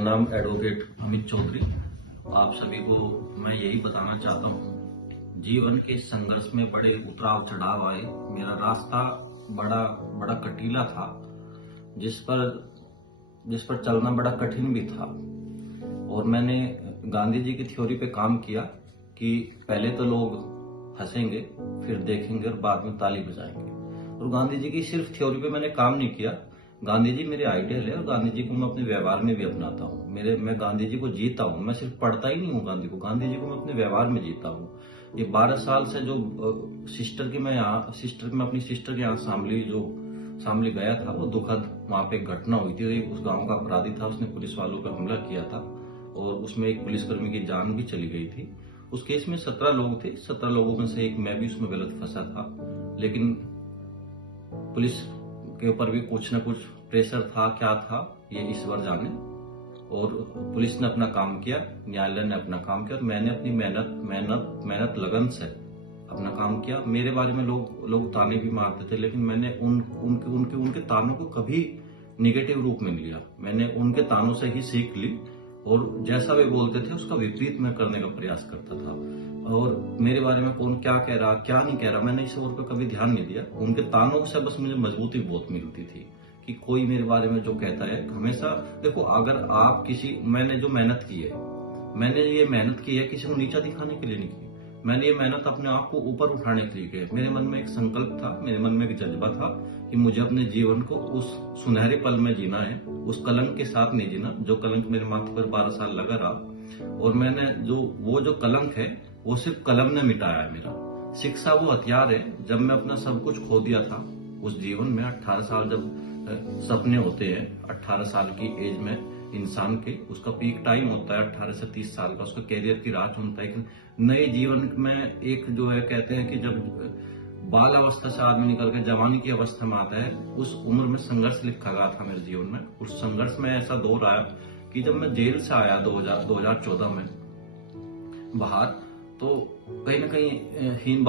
नाम एडवोकेट अमित चौधरी। आप सभी को मैं यही बताना चाहता हूँ, जीवन के संघर्ष में बड़े उतराव चढ़ाव आए। मेरा रास्ता बड़ा बड़ा कटीला था, जिस पर चलना बड़ा कठिन भी था। और मैंने गांधी जी की थ्योरी पे काम किया कि पहले तो लोग हंसेंगे, फिर देखेंगे और बाद में ताली बजाएंगे। और गांधी जी की सिर्फ थ्योरी पे मैंने काम नहीं किया। गांधी जी मेरे आइडियल है और गांधी जी को मैं अपने व्यवहार में भी अपनाता हूँ। मैं गांधी जी को जीता हूँ। मैं सिर्फ पढ़ता ही नहीं हूँ गांधी जी को मैं अपने व्यवहार में जीता हूँ। ये 12 साल से जो मैं अपनी सिस्टर के यहाँ शामली गया था, वो दुखद वहां पे एक घटना हुई थी। उस गांव का अपराधी था, उसने पुलिस वालों पर हमला किया था और उसमें एक पुलिसकर्मी की जान भी चली गई थी। उस केस में 17 लोग थे। 17 लोगों में से एक मैं भी उसमें गलत फंसा था, लेकिन पुलिस के ऊपर भी कुछ न कुछ प्रेशर था। क्या था ये ईश्वर जाने। और पुलिस ने अपना काम किया, न्यायालय ने अपना काम किया और मैंने अपनी मेहनत लगन से अपना काम किया। मेरे बारे में लोग ताने भी मारते थे, लेकिन मैंने उनके तानों को कभी निगेटिव रूप में नहीं लिया। मैंने उनके तानों से ही सीख ली और जैसा वे बोलते थे उसका विपरीत मैं करने का प्रयास करता था। और मेरे बारे में कौन क्या कह रहा क्या नहीं कह रहा, मैंने इस ओर पर कभी ध्यान नहीं दिया। उनके तानों से बस मुझे मजबूती बहुत मिलती थी कि कोई मेरे बारे में जो कहता है हमेशा देखो। अगर आप मैंने जो मेहनत की है, मैंने ये मेहनत की है किसी को नीचा दिखाने के लिए नहीं की। मैंने ये मेहनत अपने आप को ऊपर उठाने के लिए की है। मेरे मन में एक संकल्प था, मेरे मन में एक जज्बा था कि मुझे अपने जीवन को उस सुनहरे पल में जीना है, उस कलंक के साथ नहीं जीना जो कलंक मेरे माथे पर 12 साल लगा रहा। और मैंने वो जो कलंक है वो सिर्फ कलम ने मिटाया है। मेरा शिक्षा वो हथियार है। जब मैं अपना सब कुछ खो दिया था उस जीवन में, 18 साल जब सपने होते हैं, 18 साल की एज में इंसान के उसका पीक टाइम होता है 18 से 30 साल का, उसका कैरियर की राह चुनता है। कि नए जीवन में एक जो है कहते हैं कि जब बाल अवस्था से आदमी निकल के जवानी की अवस्था में आता है, उस उम्र में संघर्ष लिखा गया था मेरे जीवन में। उस संघर्ष में ऐसा दौर आया कि जब मैं जेल से आया 2014 में बाहर, तो कहीं ना कहीं हीन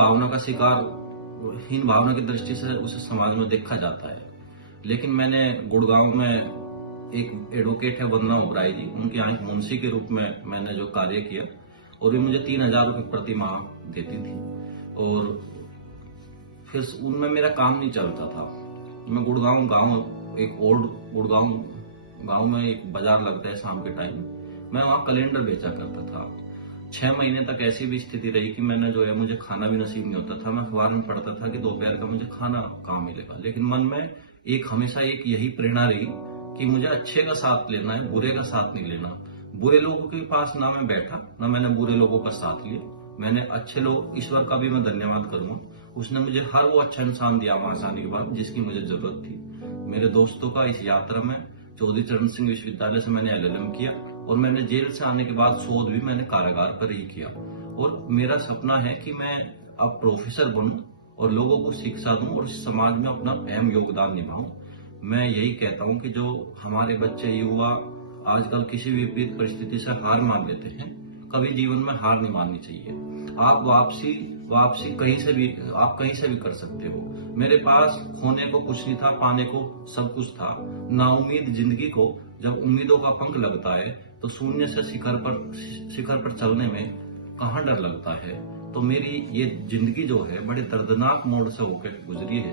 भावना की दृष्टि से उसे समाज में देखा जाता है। लेकिन मैंने गुड़गांव में एक एडवोकेट है वंदना ओबराय जी, उनकी यहाँ एक मुंशी के रूप में मैंने जो कार्य किया और वे मुझे 3000 रुपये प्रति माह देती थी। और फिर उनमें मेरा काम नहीं चलता था। मैं गुड़गांव गांव में एक बाजार लगता है शाम के टाइम, मैं वहां कैलेंडर बेचा करता था। 6 महीने तक ऐसी भी स्थिति रही कि मुझे खाना भी नसीब नहीं होता था। मैं अखबार में पढ़ता था कि दोपहर का मुझे खाना कहाँ मिलेगा, लेकिन मन में हमेशा यही प्रेरणा रही कि मुझे अच्छे का साथ लेना है, बुरे का साथ नहीं लेना। बुरे लोगों के पास ना मैं बैठा, ना मैंने बुरे लोगों का साथ लिया। मैंने अच्छे लोग, ईश्वर का भी मैं धन्यवाद करूंगा, उसने मुझे हर वो अच्छा इंसान दिया वहां से आने के बाद जिसकी मुझे जरूरत थी। मेरे दोस्तों का इस यात्रा में चौधरी चरण सिंह विश्वविद्यालय से मैंने LLM किया और मैंने जेल से आने के बाद शोध भी मैंने कारागार पर ही किया। और मेरा सपना है कि मैं अब प्रोफेसर बनूं और लोगों को शिक्षा दूं और समाज में अपना अहम योगदान निभाऊं। मैं यही कहता हूं कि जो हमारे बच्चे युवा आजकल किसी भी विपरीत परिस्थिति से हार मान लेते हैं, कभी जीवन में हार नहीं माननी चाहिए। आप वापसी कहीं से भी कर सकते हो। मेरे पास खोने को कुछ नहीं था, पाने को सब कुछ था। नाउम्मीद जिंदगी को जब उम्मीदों का पंख लगता है तो शून्य से शिखर पर चलने में कहाँ डर लगता है। तो मेरी ये जिंदगी जो है बड़े दर्दनाक मोड़ से होकर गुजरी है।